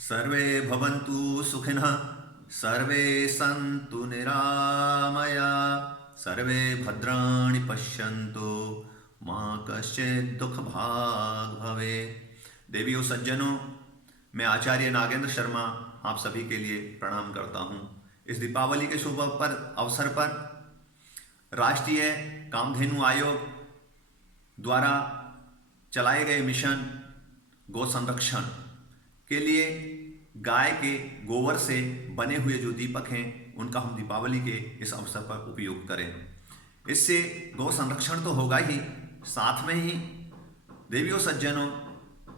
सर्वे भवन्तु सुखिनः, सर्वे सन्तु निरामया, सर्वे भद्राणि पश्यन्तु, माँ कश्चित् दुख भाग भवे। देवियों सज्जनों, मैं आचार्य नागेंद्र शर्मा आप सभी के लिए प्रणाम करता हूँ। इस दीपावली के शुभ अवसर पर राष्ट्रीय कामधेनु आयोग द्वारा चलाए गए मिशन गौ संरक्षण के लिए गाय के गोबर से बने हुए जो दीपक हैं उनका हम दीपावली के इस अवसर पर उपयोग करें। इससे गौ संरक्षण तो होगा ही, साथ में ही देवियों सज्जनों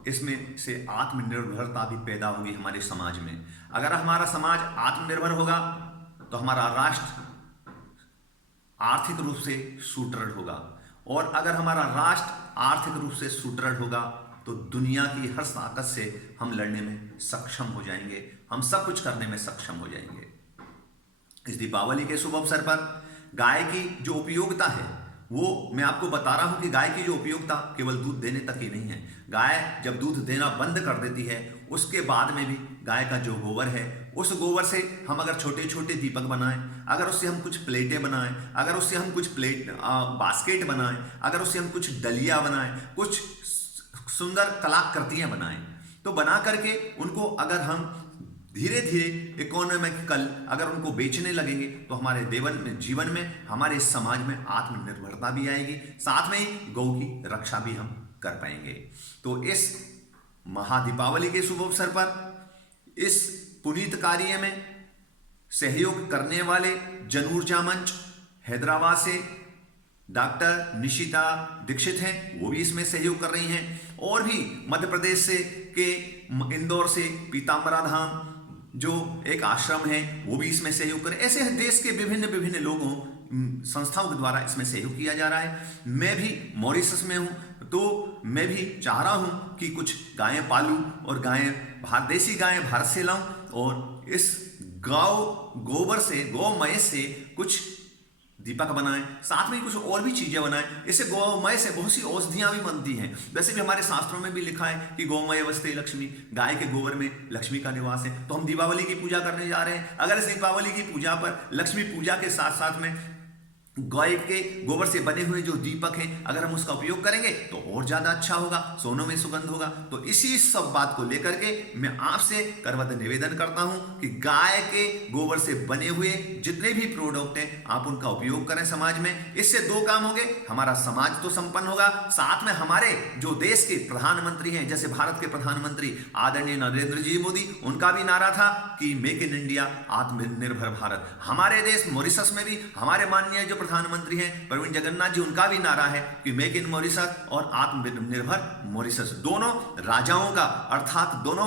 इसमें से आत्मनिर्भरता भी पैदा होगी हमारे समाज में। अगर हमारा समाज आत्मनिर्भर होगा तो हमारा राष्ट्र आर्थिक रूप से सुदृढ़ होगा, और अगर हमारा राष्ट्र आर्थिक रूप से सुदृढ़ होगा तो दुनिया की हर ताकत से हम लड़ने में सक्षम हो जाएंगे, हम सब कुछ करने में सक्षम हो जाएंगे। इस दीपावली के शुभ अवसर पर गाय की जो उपयोगिता है वो मैं आपको बता रहा हूं कि गाय की जो उपयोगिता केवल दूध देने तक ही नहीं है। गाय जब दूध देना बंद कर देती है उसके बाद में भी गाय का जो गोबर है, उस गोबर से हम अगर छोटे छोटे दीपक बनाएं, अगर उससे हम कुछ प्लेटें बनाएं, अगर उससे हम कुछ बास्केट बनाएं, अगर उससे हम कुछ डलिया बनाएं, कुछ सुंदर कलाकृतियां बनाएं, तो बना करके उनको अगर हम धीरे धीरे इकोनॉमिकल अगर उनको बेचने लगेंगे तो हमारे जीवन में, हमारे समाज में आत्मनिर्भरता भी आएगी, साथ में ही गौ की रक्षा भी हम कर पाएंगे। तो इस महादीपावली के शुभ अवसर पर इस पुनीत कार्य में सहयोग करने वाले जन ऊर्जा मंच हैदराबाद से डॉक्टर निशिता दीक्षित हैं, वो भी इसमें सहयोग कर रही हैं, और भी मध्य प्रदेश से के इंदौर से पीताम्बरा धाम जो एक आश्रम है वो भी इसमें सहयोग करें। ऐसे देश के विभिन्न विभिन्न लोगों संस्थाओं के द्वारा इसमें सहयोग किया जा रहा है। मैं भी मॉरिशस में हूँ तो मैं भी चाह रहा हूँ कि कुछ गायें पालूं और देसी गायें भारत से लाऊं, और इस गोबर से, गौमय से कुछ दीपक बनाएं, साथ में कुछ और भी चीजें बनाएं। इससे गौमय से बहुत सी औषधियां भी बनती हैं। वैसे भी हमारे शास्त्रों में भी लिखा है कि गौमय वस्ते लक्ष्मी, गाय के गोबर में लक्ष्मी का निवास है। तो हम दीपावली की पूजा करने जा रहे हैं। अगर इस दीपावली की पूजा पर लक्ष्मी पूजा के साथ साथ में गाय के गोबर से बने हुए जो दीपक हैं अगर हम उसका उपयोग करेंगे तो और ज्यादा अच्छा होगा, सोनों में सुगंध होगा। तो इसी सब बात को लेकर के मैं आपसे करवत निवेदन करता हूं कि गाय के गोबर से बने हुए जितने भी प्रोडक्ट हैं आप उनका उपयोग करें समाज में। इससे दो काम होंगे, हमारा समाज तो संपन्न होगा, साथ में हमारे जो देश के प्रधानमंत्री हैं, जैसे भारत के प्रधानमंत्री आदरणीय नरेंद्र जी मोदी, उनका भी नारा था कि मेक इन इंडिया, आत्मनिर्भर भारत। हमारे देश मॉरिशस में भी हमारे माननीय जो प्रधानमंत्री हैं प्रवीण जगन्नाथ जी, उनका भी नारा है कि मेक इन मॉरिशस और आत्मनिर्भर मॉरिशस। दोनों राजाओं का अर्थात दोनों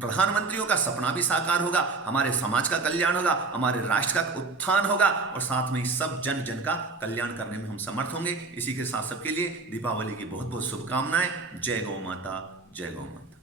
प्रधानमंत्रियों का सपना भी साकार होगा, हमारे समाज का कल्याण होगा, हमारे राष्ट्र का उत्थान होगा, और साथ में सब जन जन का कल्याण करने में हम समर्थ होंगे। इसी के साथ सबके लिए दीपावली की बहुत बहुत शुभकामनाएं। जय गौ माता, जय गौ माता।